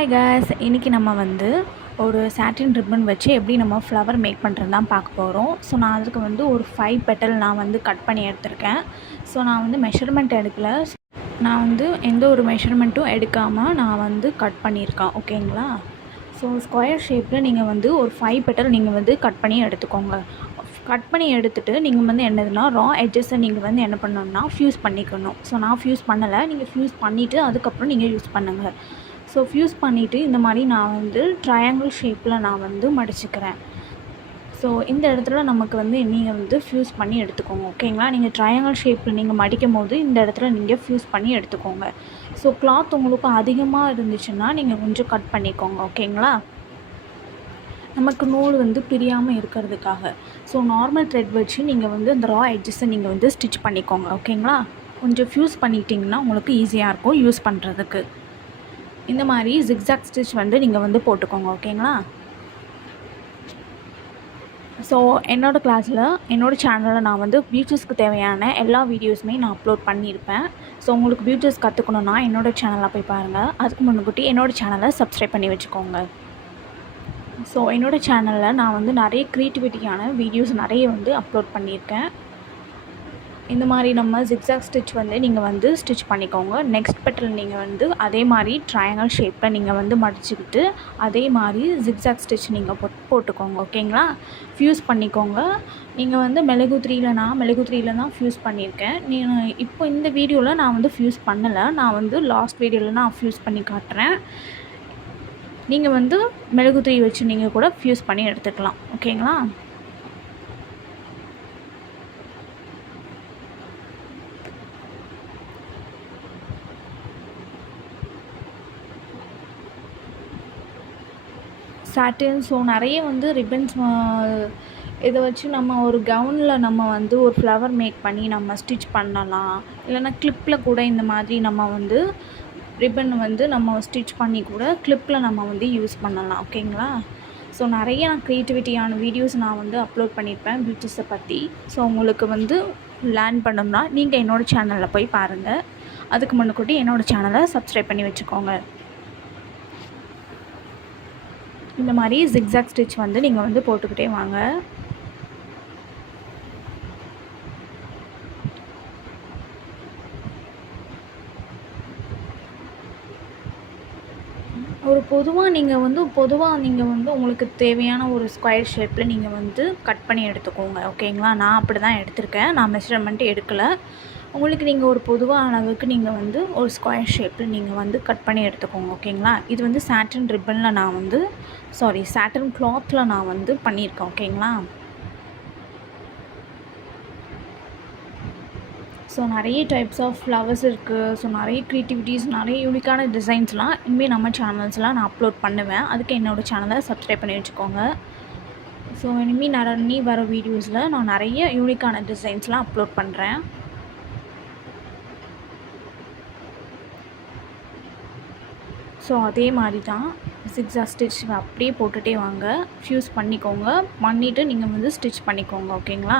Hi guys, இன்றைக்கி நம்ம வந்து ஒரு சாட்டின் ரிப்பன் வச்சு எப்படி நம்ம ஃப்ளவர் மேக் பண்ணுறது தான் பார்க்க போகிறோம். ஸோ நான் அதுக்கு வந்து ஒரு 5 பெட்டல் நான் வந்து கட் பண்ணி எடுத்திருக்கேன். ஸோ நான் வந்து மெஷர்மெண்ட் எடுக்கலை, நான் வந்து எந்த ஒரு மெஷர்மெண்ட்டும் எடுக்காமல் நான் வந்து கட் பண்ணியிருக்கேன். ஓகேங்களா? ஸோ ஸ்கொயர் ஷேப்பில் நீங்கள் வந்து ஒரு 5 பெட்டல் நீங்கள் வந்து கட் பண்ணி எடுத்துக்கோங்க. கட் பண்ணி எடுத்துகிட்டு நீங்கள் வந்து என்னதுன்னா ரா எட்ஜஸை நீங்கள் வந்து என்ன பண்ணணும்னா ஃப்யூஸ் பண்ணிக்கணும். ஸோ நான் ஃப்யூஸ் பண்ணலை, நீங்கள் ஃப்யூஸ் பண்ணிவிட்டு அதுக்கப்புறம் நீங்கள் யூஸ் பண்ணுங்கள். ஸோ ஃப்யூஸ் பண்ணிவிட்டு இந்த மாதிரி நான் வந்து ட்ரையாங்கிள் ஷேப்பில் நான் வந்து மடிச்சுக்கிறேன். ஸோ இந்த இடத்துல நமக்கு வந்து நீங்கள் வந்து ஃப்யூஸ் பண்ணி எடுத்துக்கோங்க. ஓகேங்களா? நீங்கள் ட்ரையாங்கிள் ஷேப்பில் நீங்கள் மடிக்கும் போது இந்த இடத்துல நீங்கள் ஃப்யூஸ் பண்ணி எடுத்துக்கோங்க. ஸோ கிளாத் உங்களுக்கு அதிகமாக இருந்துச்சுன்னா நீங்கள் கொஞ்சம் கட் பண்ணிக்கோங்க. ஓகேங்களா? நமக்கு நூல் வந்து பிரியாமல் இருக்கிறதுக்காக. ஸோ நார்மல் த்ரெட் வச்சு நீங்கள் வந்து இந்த ரா எட்ஜஸை நீங்கள் வந்து ஸ்டிச் பண்ணிக்கோங்க. ஓகேங்களா? கொஞ்சம் ஃப்யூஸ் பண்ணிக்கிட்டிங்கன்னா உங்களுக்கு ஈஸியாக இருக்கும் யூஸ் பண்ணுறதுக்கு. இந்த மாதிரி ஜிக்ஸாக் ஸ்டிச் வந்து நீங்கள் வந்து போட்டுக்கோங்க. ஓகேங்களா? ஸோ என்னோடய கிளாஸில் என்னோடய சேனலில் நான் வந்து பியூட்டிஸ்க்கு தேவையான எல்லா வீடியோஸுமே நான் அப்லோட் பண்ணியிருப்பேன். ஸோ உங்களுக்கு பியூட்டிஸ் கற்றுக்கணுன்னா என்னோடய சேனலில் போய் பாருங்கள். அதுக்கு முன்னுக்கூட்டி என்னோடய சேனலை சப்ஸ்கிரைப் பண்ணி வச்சுக்கோங்க. ஸோ என்னோடய சேனலில் நான் வந்து நிறைய க்ரியேட்டிவிட்டியான வீடியோஸ் நிறைய வந்து அப்லோட் பண்ணியிருக்கேன். இந்த மாதிரி நம்ம ஜிக்ஸாக் ஸ்டிச் வந்து நீங்கள் வந்து ஸ்டிச் பண்ணிக்கோங்க. நெக்ஸ்ட் பெட்டல் நீங்கள் வந்து அதே மாதிரி ட்ரையாங்கிள் ஷேப்பில் நீங்கள் வந்து மடிச்சுக்கிட்டு அதே மாதிரி ஜிக்ஸாக் ஸ்டிச் நீங்கள் போட்டுக்கோங்க. ஓகேங்களா? ஃப்யூஸ் பண்ணிக்கோங்க. நீங்கள் வந்து மெழுகு 3ல தான் ஃப்யூஸ் பண்ணியிருக்கேன். நீங்கள் இப்போ இந்த வீடியோவில் நான் வந்து ஃப்யூஸ் பண்ணலை, நான் வந்து லாஸ்ட் வீடியோவில் நான் ஃப்யூஸ் பண்ணி காட்டுறேன். நீங்கள் வந்து மெழுகு 3 வச்சு நீங்கள் கூட ஃப்யூஸ் பண்ணி எடுத்துக்கலாம். ஓகேங்களா? சாட்டின் ஸோ நிறைய வந்து ரிப்பன்ஸ் இதை வச்சு நம்ம ஒரு கவுனில் நம்ம வந்து ஒரு ஃப்ளவர் மேக் பண்ணி நம்ம ஸ்டிச் பண்ணலாம். இல்லைன்னா கிளிப்பில் கூட இந்த மாதிரி நம்ம வந்து ரிப்பன் வந்து நம்ம ஸ்டிச் பண்ணி கூட கிளிப்பில் நம்ம வந்து யூஸ் பண்ணலாம். ஓகேங்களா? ஸோ நிறைய நான் க்ரியேட்டிவிட்டியான வீடியோஸ் நான் வந்து அப்லோட் பண்ணியிருப்பேன் பியூட்டிஸை பற்றி. ஸோ உங்களுக்கு வந்து லேர்ன் பண்ணணும்னா நீங்கள் என்னோடய சேனலில் போய் பாருங்கள். அதுக்கு முன்னுக்கூட்டி என்னோடய சேனலை சப்ஸ்கிரைப் பண்ணி வச்சுக்கோங்க. இந்த மாதிரி ஜிக்ஸாக் ஸ்டிச் வந்து நீங்கள் வந்து போட்டுக்கிட்டே வாங்க. ஒரு பொதுவாக நீங்கள் வந்து உங்களுக்கு தேவையான ஒரு ஸ்கொயர் ஷேப்பில் நீங்கள் வந்து கட் பண்ணி எடுத்துக்கோங்க. ஓகேங்களா? நான் அப்படி தான் எடுத்திருக்கேன், நான் மெஷர்மெண்ட் எடுக்கலை. உங்களுக்கு நீங்கள் ஒரு பொதுவாக அளவுக்கு நீங்கள் வந்து ஒரு ஸ்கொயர் ஷேப்பில் நீங்கள் வந்து கட் பண்ணி எடுத்துக்கோங்க. ஓகேங்களா? இது வந்து சாட்டின் ரிப்பனில் நான் வந்து சாட்டின் கிளாத்தில் நான் வந்து பண்ணியிருக்கேன். ஓகேங்களா? ஸோ நிறைய டைப்ஸ் ஆஃப் ஃப்ளவர்ஸ் இருக்குது. ஸோ நிறைய க்ரியேட்டிவிட்டிஸ், நிறைய யூனிக்கான டிசைன்ஸ்லாம் இனிமேல் நம்ம சேனல்ஸ்லாம் நான் அப்லோட் பண்ணுவேன். அதுக்கு என்னோடய சேனலை சப்ஸ்கிரைப் பண்ணி வச்சுக்கோங்க. ஸோ இனிமேல் வர வீடியோஸில் நான் நிறைய யூனிக்கான டிசைன்ஸ்லாம் அப்லோட் பண்ணுறேன். ஸோ அதே மாதிரி தான் ஜிக்ஸாக் ஸ்டிச் அப்படியே போட்டுகிட்டே வாங்க. ஃப்யூஸ் பண்ணிவிட்டு நீங்கள் வந்து ஸ்டிச் பண்ணிக்கோங்க. ஓகேங்களா?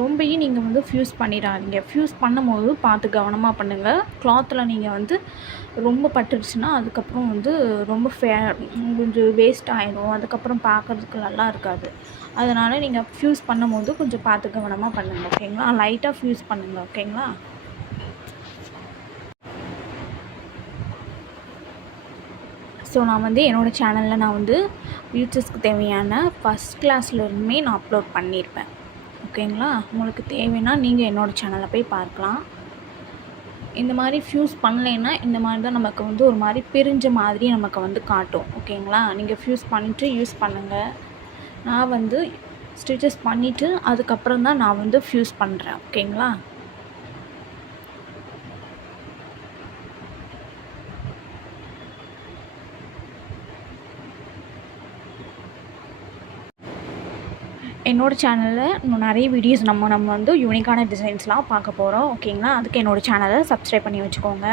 ரொம்பவும் நீங்கள் வந்து ஃப்யூஸ் பண்ணிடாதீங்க. ஃப்யூஸ் பண்ணும்போது பார்த்து கவனமாக பண்ணுங்கள். கிளாத்தில் நீங்கள் வந்து ரொம்ப பட்டுருச்சுன்னா அதுக்கப்புறம் வந்து ரொம்ப கொஞ்சம் வேஸ்ட் ஆகிடும். அதுக்கப்புறம் பார்க்குறதுக்கு நல்லா இருக்காது. அதனால் நீங்கள் ஃப்யூஸ் பண்ணும்போது கொஞ்சம் பார்த்து கவனமாக பண்ணுங்கள். ஓகேங்களா? லைட்டாக ஃப்யூஸ் பண்ணுங்கள். ஓகேங்களா? ஸோ நான் வந்து என்னோடய சேனலில் நான் வந்து பியூட்டிஸ்க்கு தேவையான ஃபஸ்ட் கிளாஸ்லேருந்துமே நான் அப்லோட் பண்ணியிருப்பேன். ஓகேங்களா? உங்களுக்கு தேவைன்னா நீங்கள் என்னோடய சேனலில் போய் பார்க்கலாம். இந்த மாதிரி ஃப்யூஸ் பண்ணலைன்னா இந்த மாதிரி தான் நமக்கு வந்து ஒரு மாதிரி பிரிஞ்ச மாதிரி நமக்கு வந்து காட்டும். ஓகேங்களா? நீங்கள் ஃப்யூஸ் பண்ணிவிட்டு யூஸ் பண்ணுங்கள். நான் வந்து ஸ்டிச்சஸ் பண்ணிவிட்டு அதுக்கப்புறம் தான் நான் வந்து ஃப்யூஸ் பண்ணுறேன். ஓகேங்களா? என்னோடய சேனலில் இன்னும் நிறைய வீடியோஸ் நம்ம வந்து யூனிக்கான டிசைன்ஸ்லாம் பார்க்க போகிறோம். ஓகேங்களா? அதுக்கு என்னோடய சேனலை சப்ஸ்கிரைப் பண்ணி வச்சுக்கோங்க.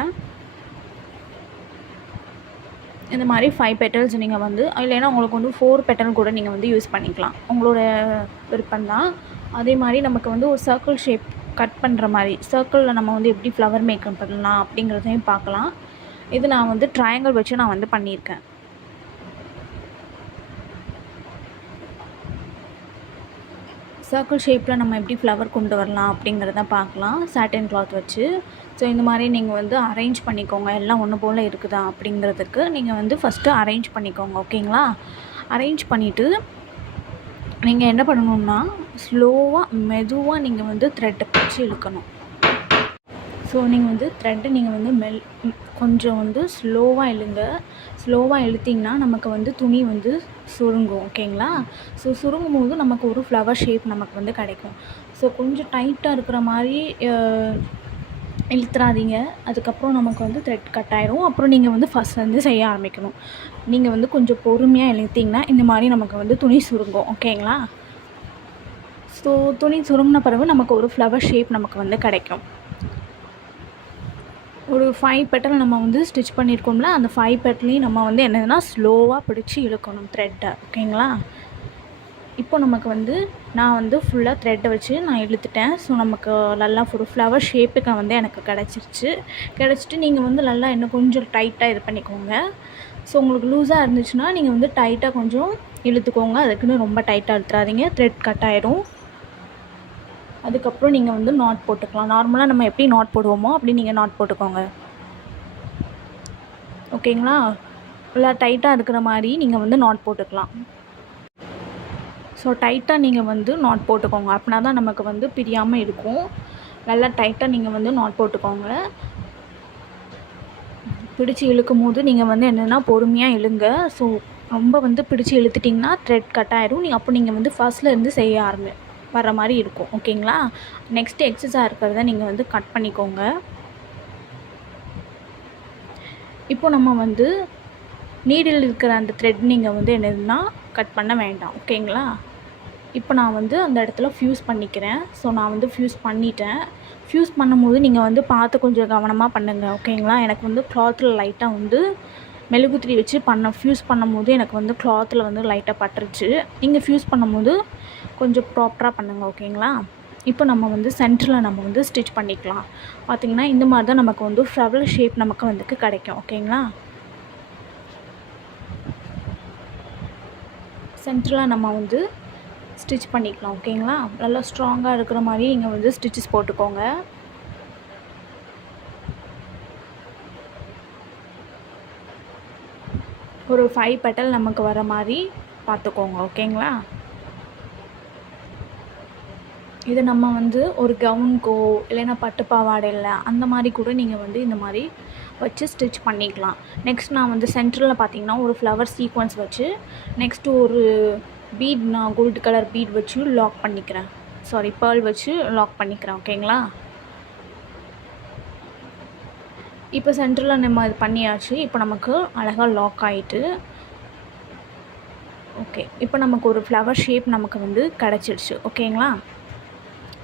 இந்த மாதிரி 5 பெட்டல்ஸ் நீங்கள் வந்து இல்லைன்னா உங்களுக்கு வந்து 4 பெட்டல் கூட நீங்கள் வந்து யூஸ் பண்ணிக்கலாம். உங்களோட விருப்பம் தான். அதே மாதிரி நமக்கு வந்து ஒரு சர்க்கிள் ஷேப் கட் பண்ணுற மாதிரி சர்க்கிளில் நம்ம வந்து எப்படி ஃப்ளவர் மேக் பண்ணலாம் அப்படிங்கிறதையும் பார்க்கலாம். இது நான் வந்து ட்ரையாங்கிள் வச்சு நான் வந்து பண்ணியிருக்கேன். சர்க்கிள் ஷேப்பில் நம்ம எப்படி ஃப்ளவர் கொண்டு வரலாம் அப்படிங்கிறத பார்க்கலாம் சாட்டின் கிளாத் வச்சு. ஸோ இந்த மாதிரி நீங்கள் வந்து அரேஞ்ச் பண்ணிக்கோங்க, எல்லாம் ஒன்று போல் இருக்குதா அப்படிங்கிறதுக்கு நீங்கள் வந்து ஃபஸ்ட்டு அரேஞ்ச் பண்ணிக்கோங்க. ஓகேங்களா? அரேஞ்ச் பண்ணிவிட்டு நீங்கள் என்ன பண்ணணுன்னா ஸ்லோவாக மெதுவாக நீங்கள் வந்து த்ரெட்டை பிடிச்சி இழுக்கணும். ஸோ நீங்கள் வந்து த்ரெட்டை நீங்கள் வந்து கொஞ்சம் வந்து ஸ்லோவாக இழுங்க. ஸ்லோவாக இழுத்திங்கன்னா நமக்கு வந்து துணி வந்து சுருங்கும். ஓகேங்களா? ஸோ சுருங்கும் போது நமக்கு ஒரு ஃப்ளவர் ஷேப் நமக்கு வந்து கிடைக்கும். ஸோ கொஞ்சம் டைட்டாக இருக்கிற மாதிரி இழுத்துறாதீங்க. அதுக்கப்புறம் நமக்கு வந்து த்ரெட் கட் ஆயிரும். அப்புறம் நீங்கள் வந்து ஃபஸ்ட்லேருந்து செய்ய ஆரம்பிக்கணும். நீங்கள் வந்து கொஞ்சம் பொறுமையாக இழுத்திங்கன்னா இந்த மாதிரி நமக்கு வந்து துணி சுருங்கும். ஓகேங்களா? ஸோ துணி சுருங்கின பிறகு நமக்கு ஒரு ஃப்ளவர் ஷேப் நமக்கு வந்து கிடைக்கும். ஒரு 5 பெட்டல் நம்ம வந்து ஸ்டிச் பண்ணியிருக்கோம்ல, அந்த 5 பெட்டலையும் நம்ம வந்து என்னதுன்னா ஸ்லோவாக பிடிச்சி இழுக்கணும் த்ரெட்டை. ஓகேங்களா? இப்போ நமக்கு வந்து நான் வந்து ஃபுல்லாக த்ரெட்டை வச்சு நான் இழுத்துட்டேன். ஸோ நமக்கு நல்லா ஒரு ஃப்ளவர் ஷேப்புக்கு வந்து எனக்கு கிடச்சிட்டு நீங்கள் வந்து நல்லா இன்னும் கொஞ்சம் டைட்டாக இது பண்ணிக்கோங்க. ஸோ உங்களுக்கு லூஸாக இருந்துச்சுன்னா நீங்கள் வந்து டைட்டாக கொஞ்சம் இழுத்துக்கோங்க. அதுக்குன்னு ரொம்ப டைட்டாக இழுத்துறாதீங்க, த்ரெட் கட் ஆயிரும். அதுக்கப்புறம் நீங்கள் வந்து நாட் போட்டுக்கலாம். நார்மலாக நம்ம எப்படி நாட் போடுவோமோ அப்படி நீங்கள் நாட் போட்டுக்கோங்க. ஓகேங்களா? நல்லா டைட்டாக இருக்கிற மாதிரி நீங்கள் வந்து நாட் போட்டுக்கலாம். ஸோ டைட்டாக நீங்கள் வந்து நாட் போட்டுக்கோங்க. அப்படின்னா தான் நமக்கு வந்து பிரியாமல் இருக்கும். நல்லா டைட்டாக நீங்கள் வந்து நாட் போட்டுக்கோங்க. பிடிச்சி இழுக்கும் போது நீங்கள் வந்து என்னென்னா பொறுமையாக இழுங்க. ஸோ ரொம்ப வந்து பிடிச்சி இழுத்துட்டிங்கன்னா த்ரெட் கட் ஆயிடும். நீங்கள் வந்து ஃபர்ஸ்ட்ல இருந்து செய்ய வர மாதிரி இருக்கும். ஓகேங்களா? நெக்ஸ்ட்டு எக்ஸஸாக இருக்கிறத நீங்கள் வந்து கட் பண்ணிக்கோங்க. இப்போ நம்ம வந்து நீடில் இருக்கிற அந்த த்ரெட் நீங்கள் வந்து என்னதுன்னா கட் பண்ண வேண்டாம். ஓகேங்களா? இப்போ நான் வந்து அந்த இடத்துல ஃப்யூஸ் பண்ணிக்கிறேன். ஸோ நான் வந்து ஃப்யூஸ் பண்ணிட்டேன். ஃப்யூஸ் பண்ணும்போது நீங்கள் வந்து பார்த்து கொஞ்சம் கவனமாக பண்ணுங்கள். ஓகேங்களா? எனக்கு வந்து கிளாத்தில் லைட்டாக வந்து மெழுகுத்திரி வச்சு ஃப்யூஸ் பண்ணும்போது எனக்கு வந்து கிளாத்தில் வந்து லைட்டாக பட்டுருச்சு. நீங்கள் ஃப்யூஸ் பண்ணும்போது கொஞ்சம் ப்ராப்பராக பண்ணுங்கள். ஓகேங்களா? இப்போ நம்ம வந்து சென்டரில் நம்ம வந்து ஸ்டிச் பண்ணிக்கலாம். பார்த்திங்கன்னா இந்த மாதிரி தான் நமக்கு வந்து ஃப்ளவர் ஷேப் நமக்கு வந்து கிடைக்கும். ஓகேங்களா? சென்டரில் நம்ம வந்து ஸ்டிச் பண்ணிக்கலாம். ஓகேங்களா? நல்லா ஸ்ட்ராங்காக இருக்கிற மாதிரி நீங்கள் வந்து ஸ்டிச்சஸ் போட்டுக்கோங்க. ஒரு 5 பெட்டல் நமக்கு வர மாதிரி பார்த்துக்கோங்க. ஓகேங்களா? இது நம்ம வந்து ஒரு கவுனுக்கோ இல்லைன்னா பட்டு பாவாடையில் அந்த மாதிரி கூட நீங்கள் வந்து இந்த மாதிரி வச்சு ஸ்டிச் பண்ணிக்கலாம். நெக்ஸ்ட் நான் வந்து சென்டரில் பார்த்தீங்கன்னா ஒரு ஃப்ளவர் சீக்வன்ஸ் வச்சு நெக்ஸ்ட்டு ஒரு பீட் நான் கோல்டு கலர் பீட் வச்சு பேர்ல் வச்சு லாக் பண்ணிக்கிறேன். ஓகேங்களா? இப்போ சென்டரில் நம்ம இது பண்ணியாச்சு. இப்போ நமக்கு அழகாக லாக் ஆகிட்டு ஓகே. இப்போ நமக்கு ஒரு ஃப்ளவர் ஷேப் நமக்கு வந்து கிடச்சிடுச்சு. ஓகேங்களா?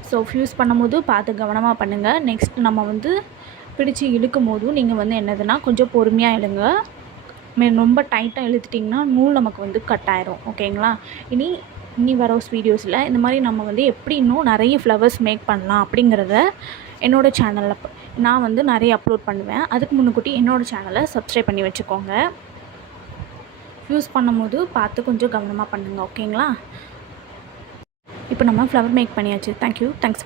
ஸோ ஃப்யூஸ் பண்ணும்போது பார்த்து கவனமாக பண்ணுங்கள். நெக்ஸ்ட் நம்ம வந்து பிடிச்சி இழுக்கும் போதும் நீங்கள் வந்து என்னதுன்னா கொஞ்சம் பொறுமையாக இழுங்க. ரொம்ப டைட்டாக இழுத்துட்டிங்கன்னா நூல் நமக்கு வந்து கட் ஆயிரும். ஓகேங்களா? இனி வர வீடியோஸில் இந்த மாதிரி நம்ம வந்து எப்படி இன்னும் நிறைய ஃப்ளவர்ஸ் மேக் பண்ணலாம் அப்படிங்கிறத என்னோடய சேனலில் நான் வந்து நிறைய அப்லோட் பண்ணுவேன். அதுக்கு முன்னுக்கூட்டி என்னோடய சேனலை சப்ஸ்கிரைப் பண்ணி வச்சுக்கோங்க. ஃப்யூஸ் பண்ணும்போது பார்த்து கொஞ்சம் கவனமாக பண்ணுங்கள். ஓகேங்களா? இப்போ நம்ம ஃப்ளவர் மேக் பண்ணியாச்சு. Thanks for